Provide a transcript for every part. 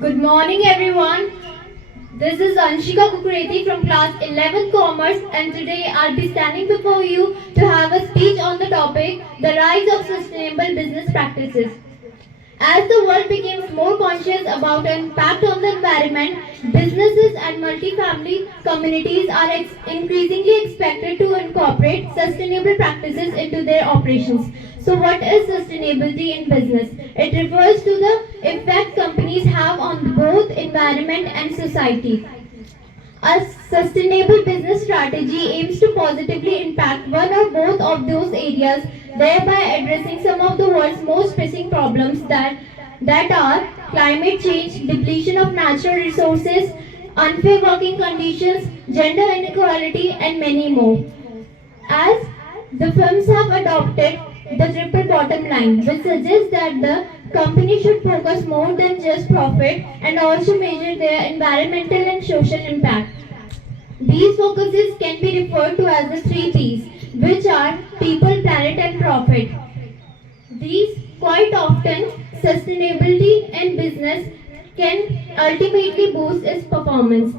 Good morning, everyone. This is Anshika Kukureti from class 11 Commerce, and today I'll be standing before you to have a speech on the topic the rise of sustainable business practices. As the world becomes more conscious about the impact on the environment, businesses and multifamily communities are increasingly expected to incorporate sustainable practices into their operations. So, what is sustainability in business? It refers to the effect companies have on both environment and society. A sustainable business strategy aims to positively impact one or both of those areas, thereby addressing some of the world's most pressing problems that are climate change, depletion of natural resources, unfair working conditions, gender inequality, and many more. As the firms have adopted the triple bottom line, which suggests that the company should focus more than just profit and also measure their environmental and social impact. These focuses can be referred to as the three P's, which are people, planet, and profit. These quite often sustainability in business can ultimately boost its performance.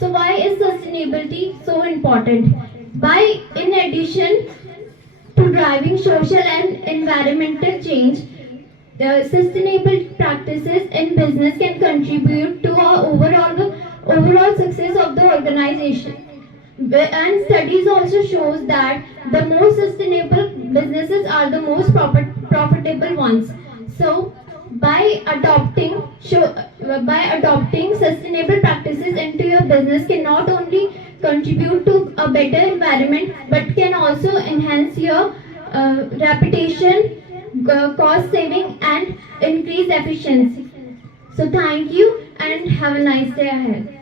So why is sustainability so important? By in addition to driving social and environmental change, the sustainable practices in business can contribute to our overall success of the organization. And studies also shows that the most sustainable businesses are the most profitable ones. So by adopting sustainable practices into your business can not only contribute to a better environment but can also enhance your reputation, cost saving, and increase efficiency. So thank you and have a nice day ahead.